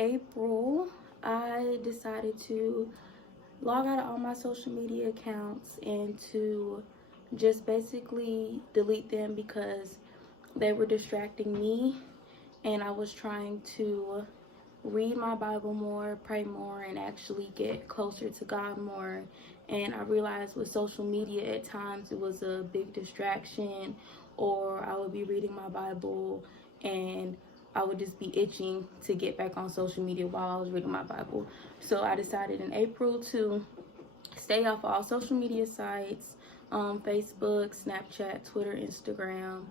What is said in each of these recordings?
April, I decided to log out of all my social media accounts and to just basically delete them because they were distracting me, and I was trying to read my Bible more, pray more, and actually get closer to God more. And I realized with social media at times it was a big distraction, or I would be reading my Bible and I would just be itching to get back on social media while I was reading my Bible. So I decided in April to stay off all social media sites, Facebook, Snapchat, Twitter, Instagram,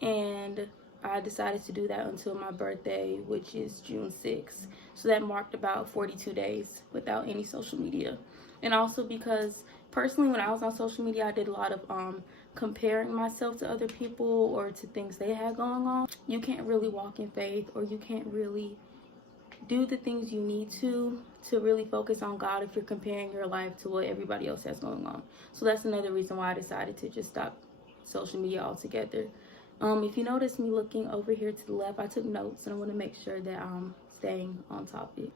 and I decided to do that until my birthday, which is June 6th. So that marked about 42 days without any social media. And also because personally, when I was on social media, I did a lot of comparing myself to other people or to things they had going on. You can't really walk in faith, or you can't really do the things you need to really focus on God if you're comparing your life to what everybody else has going on. So that's another reason why I decided to just stop social media altogether. If you notice me looking over here to the left, I took notes and I want to make sure that I'm staying on topic.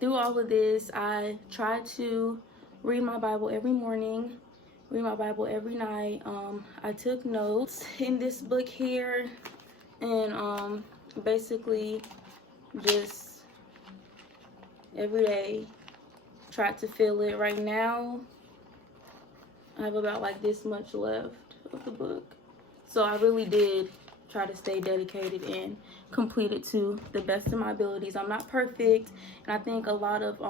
Through all of this, I try to read my Bible every morning, read my Bible every night. I took notes in this book here, and basically just every day tried to fill it. Right now I have about like this much left of the book, so I really did try to stay dedicated and complete it to the best of my abilities. I'm not perfect, and I think a lot of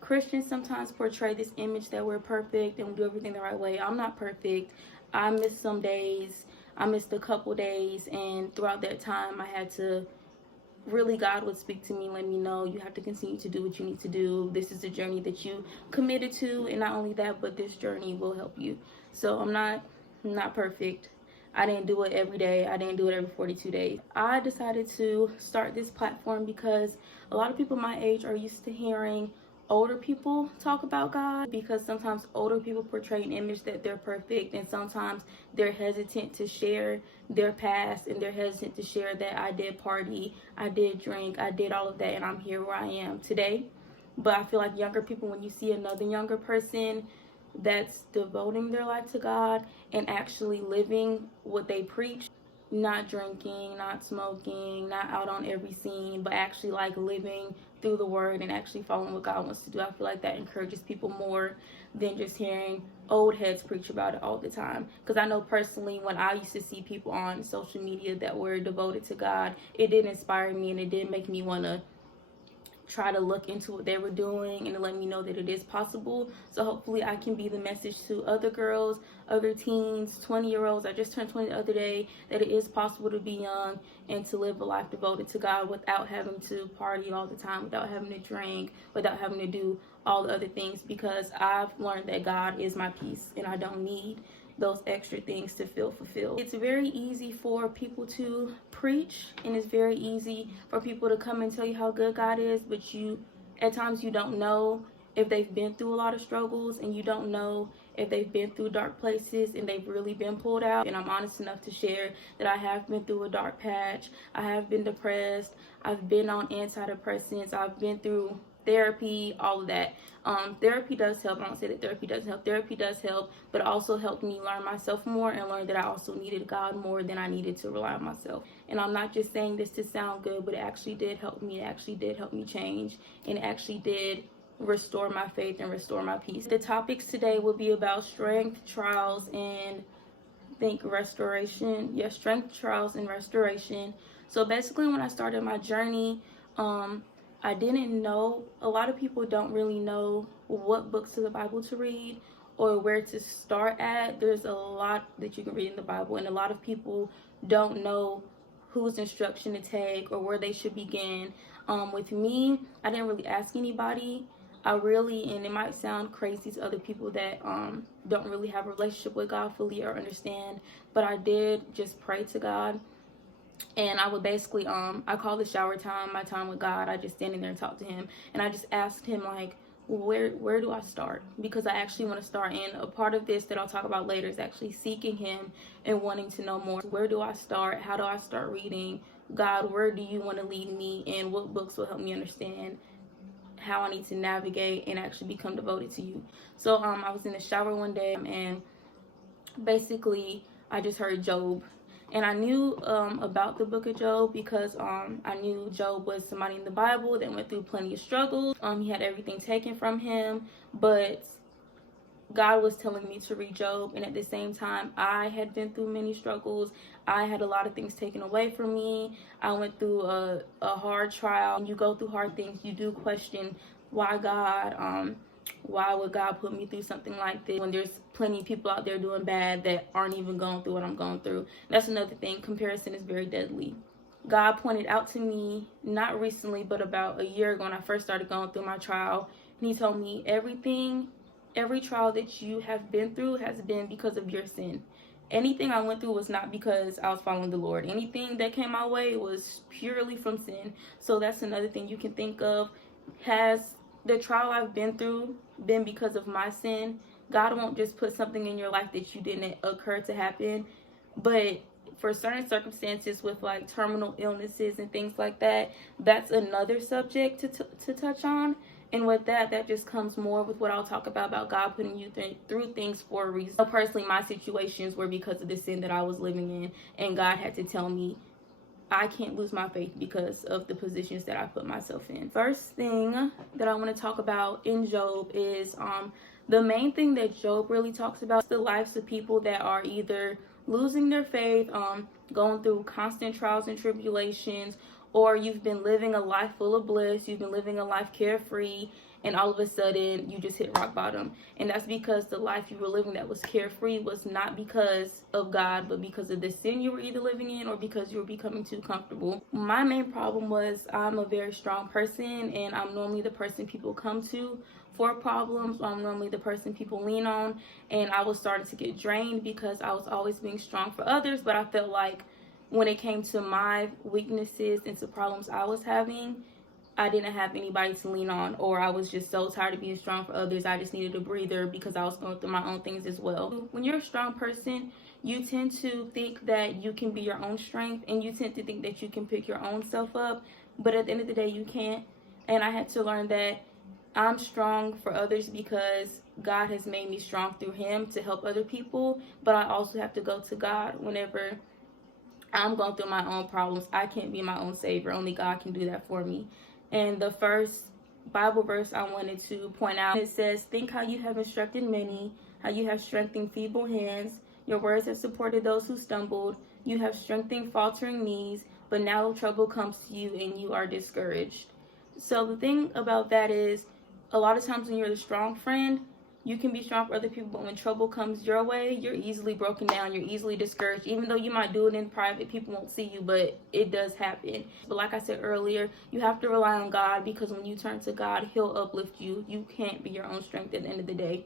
Christians sometimes portray this image that we're perfect and we do everything the right way. I'm not perfect. I missed some days. I missed a couple days, and throughout that time I had to really, God would speak to me, let me know you have to continue to do what you need to do. This is a journey that you committed to, and not only that, but this journey will help you. So I'm not perfect. I didn't do it every day. I didn't do it every 42 days. I decided to start this platform because a lot of people my age are used to hearing older people talk about God, because sometimes older people portray an image that they're perfect, and sometimes they're hesitant to share their past, and they're hesitant to share that I did party, I did drink, I did all of that, and I'm here where I am today. But I feel like younger people, when you see another younger person that's devoting their life to God and actually living what they preach, not drinking, not smoking, not out on every scene, but actually like living through the word and actually following what God wants to do, I feel like that encourages people more than just hearing old heads preach about it all the time. Because I know personally, when I used to see people on social media that were devoted to God, it did inspire me, and it did make me want to try to look into what they were doing and to let me know that it is possible. So hopefully I can be the message to other girls, other teens, 20-year-olds. I just turned 20 the other day, that it is possible to be young and to live a life devoted to God without having to party all the time, without having to drink, without having to do all the other things, because I've learned that God is my peace and I don't need those extra things to feel fulfilled. It's very easy for people to preach, and it's very easy for people to come and tell you how good God is, but at times you don't know if they've been through a lot of struggles, and you don't know if they've been through dark places and they've really been pulled out. And I'm honest enough to share that I have been through a dark patch. I have been depressed. I've been on antidepressants. I've been through therapy, all of that. Therapy does help. I don't say that therapy doesn't help. Therapy does help, but it also helped me learn myself more and learn that I also needed God more than I needed to rely on myself. And I'm not just saying this to sound good, but it actually did help me. It actually did help me change, and it actually did restore my faith and restore my peace. The topics today will be about strength, trials, and I think restoration. Yes, strength, trials, and restoration. So basically, when I started my journey, I didn't know, a lot of people don't really know what books of the Bible to read or where to start at. There's a lot that you can read in the Bible, and a lot of people don't know whose instruction to take or where they should begin. With me, I didn't really ask anybody. And it might sound crazy to other people that don't really have a relationship with God fully or understand, but I did just pray to God. And I would basically, I call the shower time my time with God. I just stand in there and talk to him. And I just asked him, like, where do I start? Because I actually want to start. And a part of this that I'll talk about later is actually seeking him and wanting to know more. Where do I start? How do I start reading? God, where do you want to lead me, and what books will help me understand how I need to navigate and actually become devoted to you. So I was in the shower one day, and basically I just heard Job. And I knew about the book of Job because I knew Job was somebody in the Bible that went through plenty of struggles. He had everything taken from him, but God was telling me to read Job, and at the same time, I had been through many struggles. I had a lot of things taken away from me. I went through a hard trial. When you go through hard things, you do question, why God? Why would God put me through something like this when there's plenty of people out there doing bad that aren't even going through what I'm going through? That's another thing. Comparison is very deadly. God pointed out to me, not recently, but about a year ago when I first started going through my trial, and he told me every trial that you have been through has been because of your sin. Anything I went through was not because I was following the Lord. Anything that came my way was purely from sin. So that's another thing you can think of. Has the trial I've been through been because of my sin? God won't just put something in your life that you didn't occur to happen. But for certain circumstances with like terminal illnesses and things like that, that's another subject to touch on. And with that just comes more with what I'll talk about God putting you through things for a reason. So personally, my situations were because of the sin that I was living in, and God had to tell me I can't lose my faith because of the positions that I put myself in. First thing that I want to talk about in Job is the main thing that Job really talks about is the lives of people that are either losing their faith, going through constant trials and tribulations, or you've been living a life full of bliss, you've been living a life carefree, and all of a sudden you just hit rock bottom. And that's because the life you were living that was carefree was not because of God, but because of the sin you were either living in or because you were becoming too comfortable. My main problem was I'm a very strong person, and I'm normally the person people come to for problems. I'm normally the person people lean on, and I was starting to get drained because I was always being strong for others, but I felt like when it came to my weaknesses and to problems I was having, I didn't have anybody to lean on, or I was just so tired of being strong for others. I just needed a breather because I was going through my own things as well. When you're a strong person, you tend to think that you can be your own strength, and you tend to think that you can pick your own self up, but at the end of the day, you can't. And I had to learn that I'm strong for others because God has made me strong through him to help other people, but I also have to go to God whenever I'm going through my own problems. I can't be my own savior. Only God can do that for me. And the first Bible verse I wanted to point out, it says, "Think how you have instructed many, how you have strengthened feeble hands. Your words have supported those who stumbled. You have strengthened faltering knees, but now trouble comes to you and you are discouraged." So the thing about that is, a lot of times when you're the strong friend, you can be strong for other people, but when trouble comes your way, you're easily broken down, you're easily discouraged. Even though you might do it in private, people won't see you, but it does happen. But like I said earlier, you have to rely on God, because when you turn to God, he'll uplift you. You can't be your own strength at the end of the day.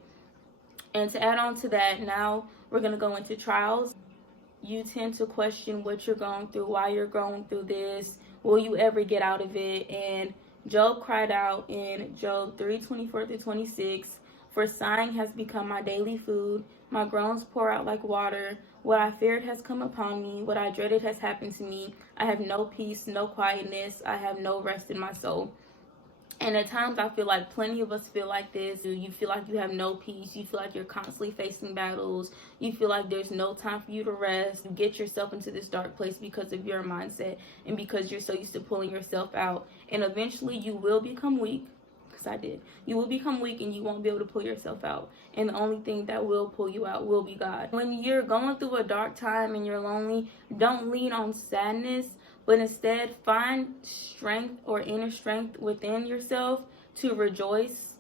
And to add on to that, now we're going to go into trials. You tend to question what you're going through, why you're going through this, will you ever get out of it? And Job cried out in Job 3:24-26, "For sighing has become my daily food. My groans pour out like water. What I feared has come upon me. What I dreaded has happened to me. I have no peace, no quietness. I have no rest in my soul." And at times I feel like plenty of us feel like this. You feel like you have no peace. You feel like you're constantly facing battles. You feel like there's no time for you to rest. You get yourself into this dark place because of your mindset and because you're so used to pulling yourself out. And eventually you will become weak. Because I did. You will become weak and you won't be able to pull yourself out. And the only thing that will pull you out will be God. When you're going through a dark time and you're lonely, don't lean on sadness, but instead find strength or inner strength within yourself to rejoice,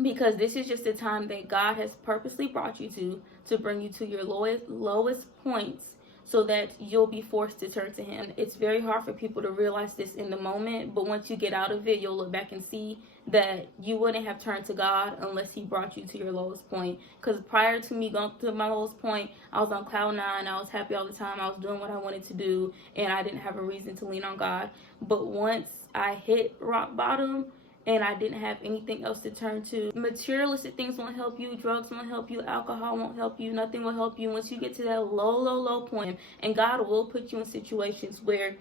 because this is just a time that God has purposely brought you to bring you to your lowest points, so that you'll be forced to turn to him. It's very hard for people to realize this in the moment, but once you get out of it, you'll look back and see that you wouldn't have turned to God unless he brought you to your lowest point. Because prior to me going to my lowest point, I was on cloud nine, I was happy all the time, I was doing what I wanted to do, and I didn't have a reason to lean on God. But once I hit rock bottom, and I didn't have anything else to turn to, materialistic things won't help you, drugs won't help you, alcohol won't help you, nothing will help you. Once you get to that low point, and God will put you in situations where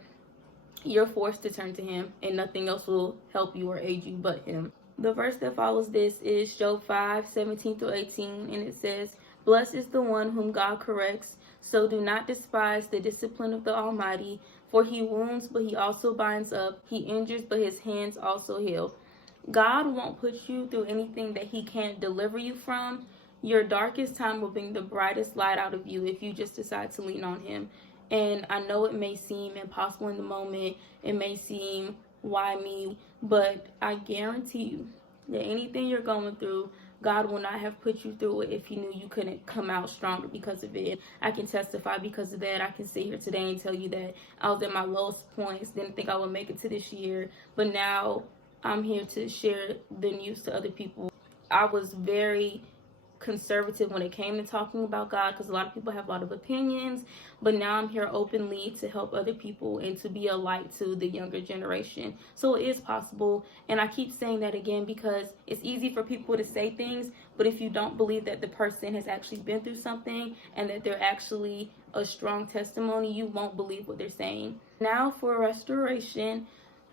you're forced to turn to him, and nothing else will help you or aid you but him. The verse that follows this is Job 5:17-18, and it says, "Blessed is the one whom God corrects, so do not despise the discipline of the Almighty, for he wounds, but he also binds up. He injures, but his hands also heal." God won't put you through anything that he can't deliver you from. Your darkest time will bring the brightest light out of you if you just decide to lean on him. And I know it may seem impossible in the moment. It may seem, why me? But I guarantee you that anything you're going through, God will not have put you through it if he knew you couldn't come out stronger because of it. I can testify because of that. I can sit here today and tell you that I was at my lowest points, didn't think I would make it to this year, but now I'm here to share the news to other people. I was very conservative when it came to talking about God because a lot of people have a lot of opinions, but now I'm here openly to help other people and to be a light to the younger generation. So it is possible, and I keep saying that again because it's easy for people to say things, but if you don't believe that the person has actually been through something and that they're actually a strong testimony, you won't believe what they're saying. Now for restoration.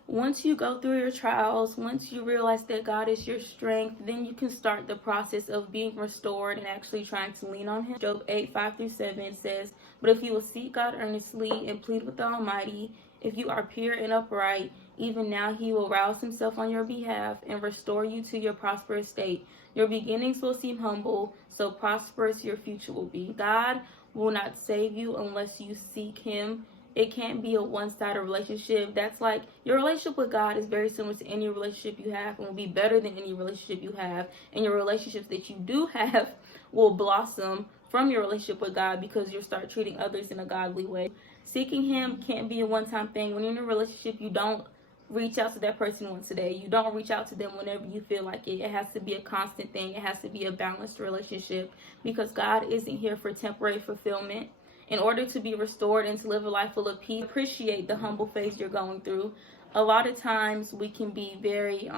Once you go through your trials, once you realize that God is your strength, then you can start the process of being restored and actually trying to lean on him. Job 8:5-7 says, "But if you will seek God earnestly and plead with the Almighty, if you are pure and upright, even now he will rouse himself on your behalf and restore you to your prosperous state. Your beginnings will seem humble, so prosperous your future will be." God will not save you unless you seek him. It can't be a one-sided relationship. That's like your relationship with God is very similar to any relationship you have and will be better than any relationship you have. And your relationships that you do have will blossom from your relationship with God because you'll start treating others in a godly way. Seeking him can't be a one-time thing. When you're in a relationship, you don't reach out to that person once a day. You don't reach out to them whenever you feel like it. It has to be a constant thing. It has to be a balanced relationship because God isn't here for temporary fulfillment. In order to be restored and to live a life full of peace, appreciate the humble phase you're going through. A lot of times we can be very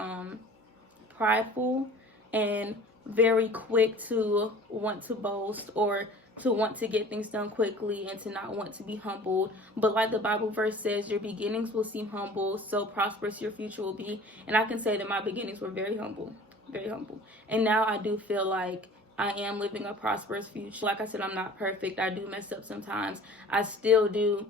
prideful and very quick to want to boast or to want to get things done quickly and to not want to be humbled. But like the Bible verse says, your beginnings will seem humble, so prosperous your future will be. And I can say that my beginnings were very humble, very humble. And now I do feel like I am living a prosperous future. Like I said, I'm not perfect. I do mess up sometimes. I still do,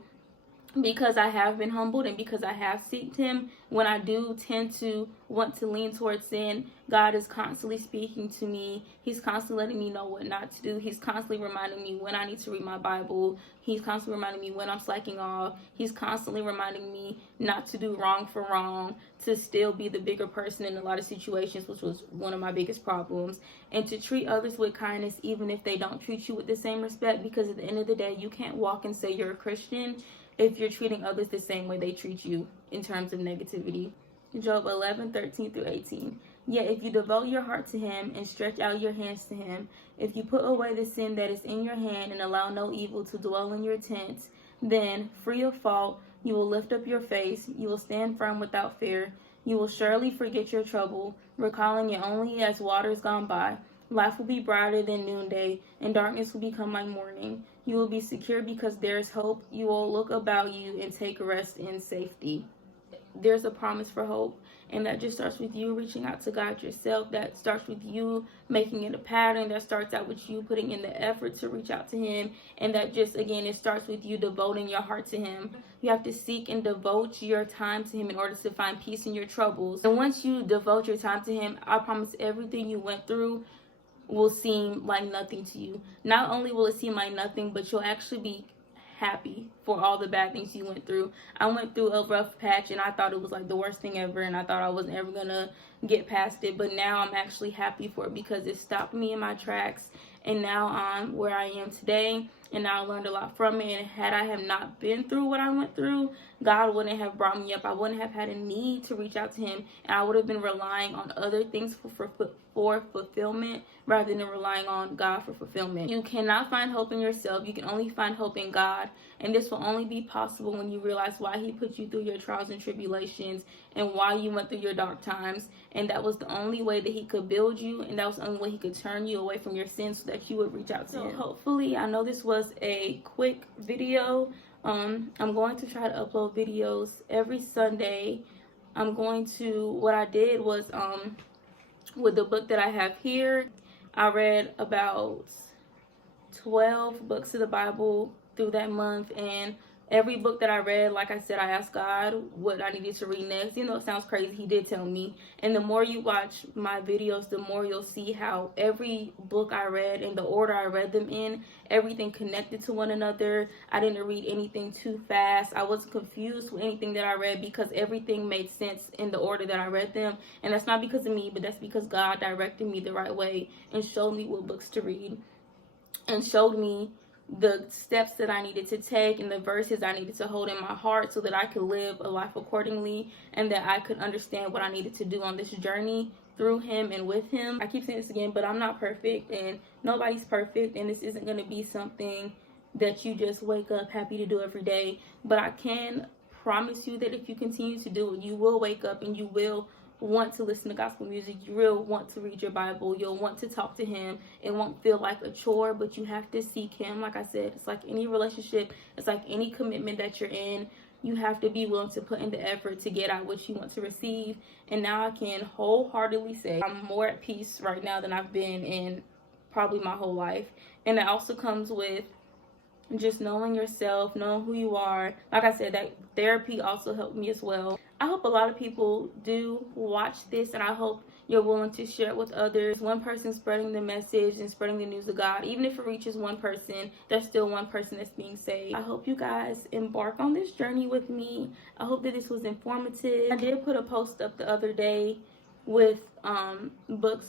because I have been humbled and because I have seeked him. When I do tend to want to lean towards sin, God is constantly speaking to me. He's constantly letting me know what not to do. He's constantly reminding me when I need to read my Bible. He's constantly reminding me when I'm slacking off. He's constantly reminding me not to do wrong for wrong, to still be the bigger person in a lot of situations, which was one of my biggest problems, and to treat others with kindness even if they don't treat you with the same respect, because at the end of the day, you can't walk and say you're a Christian if you're treating others the same way they treat you in terms of negativity. Job 11:13-18. Yet if you devote your heart to him and stretch out your hands to him, if you put away the sin that is in your hand and allow no evil to dwell in your tents, then, free of fault, you will lift up your face, you will stand firm without fear, you will surely forget your trouble, recalling it only as waters gone by. Life will be brighter than noonday, and darkness will become like morning. You will be secure because there is hope. You will look about you and take rest in safety. There's a promise for hope, and that just starts with you reaching out to God yourself. That starts with you making it a pattern. That starts out with you putting in the effort to reach out to him, and that just, again, it starts with you devoting your heart to him. You have to seek and devote your time to him in order to find peace in your troubles. And once you devote your time to him, I promise everything you went through will seem like nothing to you. Not only will it seem like nothing, but you'll actually be happy for all the bad things you went through. I went through a rough patch and I thought it was like the worst thing ever, and I thought I wasn't ever gonna get past it, but now I'm actually happy for it because it stopped me in my tracks, and now I'm where I am today, and now I learned a lot from it. And had I have not been through what I went through, God wouldn't have brought me up. I wouldn't have had a need to reach out to him, and I would have been relying on other things for fulfillment rather than relying on God for fulfillment. You cannot find hope in yourself. You can only find hope in God, and this will only be possible when you realize why he put you through your trials and tribulations and why you went through your dark times, and that was the only way that he could build you, and that was the only way he could turn you away from your sins so that you would reach out to him. Hopefully, I know this was a quick video, I'm going to try to upload videos every Sunday. What I did was, with the book that I have here, I read about 12 books of the Bible through that month, and every book that I read, like I said, I asked God what I needed to read next. It sounds crazy, he did tell me. And the more you watch my videos, the more you'll see how every book I read and the order I read them in, everything connected to one another. I didn't read anything too fast. I wasn't confused with anything that I read because everything made sense in the order that I read them. And that's not because of me, but that's because God directed me the right way and showed me what books to read, and showed me the steps that I needed to take and the verses I needed to hold in my heart so that I could live a life accordingly, and that I could understand what I needed to do on this journey through him and with him. I keep saying this again, but I'm not perfect, and nobody's perfect, and this isn't going to be something that you just wake up happy to do every day. But I can promise you that if you continue to do it, you will wake up and you will want to listen to gospel music. You will want to read your Bible. You'll want to talk to him. It won't feel like a chore, but you have to seek him. Like I said, it's like any relationship. It's like any commitment that you're in. You have to be willing to put in the effort to get out what you want to receive. And now I can wholeheartedly say I'm more at peace right now than I've been in probably my whole life. And it also comes with just knowing yourself, knowing who you are. Like I said, that therapy also helped me as well. I hope a lot of people do watch this, and I hope you're willing to share it with others. One person spreading the message and spreading the news of God, even if it reaches one person, there's still one person that's being saved. I hope you guys embark on this journey with me. I hope that this was informative. I did put a post up the other day with the books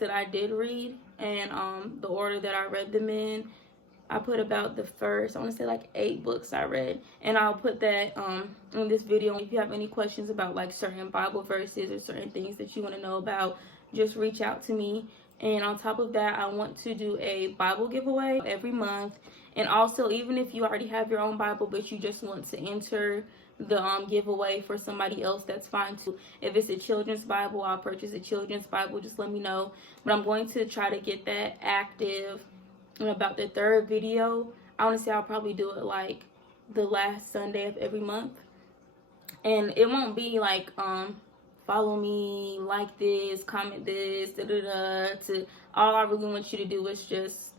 that I did read, and the order that I read them in. I put about the first, I want to say like 8 books I read, and I'll put that in this video. If you have any questions about like certain Bible verses or certain things that you want to know about, just reach out to me. And on top of that, I want to do a Bible giveaway every month. And also, even if you already have your own Bible but you just want to enter the giveaway for somebody else, that's fine too. If it's a children's Bible, I'll purchase a children's Bible. Just let me know. But I'm going to try to get that active in about the 3rd video. I want to say I'll probably do it like the last Sunday of every month. And it won't be like follow me, like this, comment this, all I really want you to do is just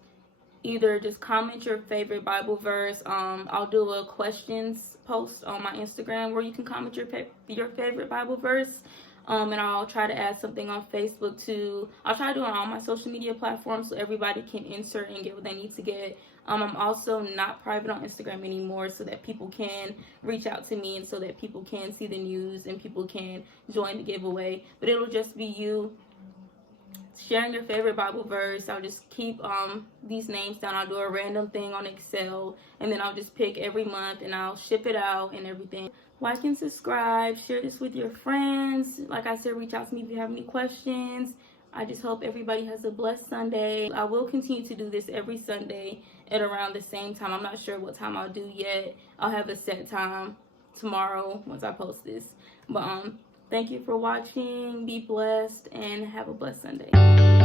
either just comment your favorite Bible verse. I'll do a questions post on my Instagram where you can comment your favorite Bible verse. And I'll try to add something on Facebook too. I'll try to do it on all my social media platforms so everybody can insert and get what they need to get. I'm also not private on Instagram anymore, so that people can reach out to me and so that people can see the news and people can join the giveaway. But it'll just be you sharing your favorite Bible verse. I'll just keep these names down. I'll do a random thing on Excel, and then I'll just pick every month and I'll ship it out and everything. Like and subscribe, share this with your friends. Like I said, reach out to me if you have any questions. I just hope everybody has a blessed Sunday. I will continue to do this every Sunday at around the same time. I'm not sure what time I'll do yet. I'll have a set time tomorrow once I post this. But thank you for watching. Be blessed and have a blessed Sunday.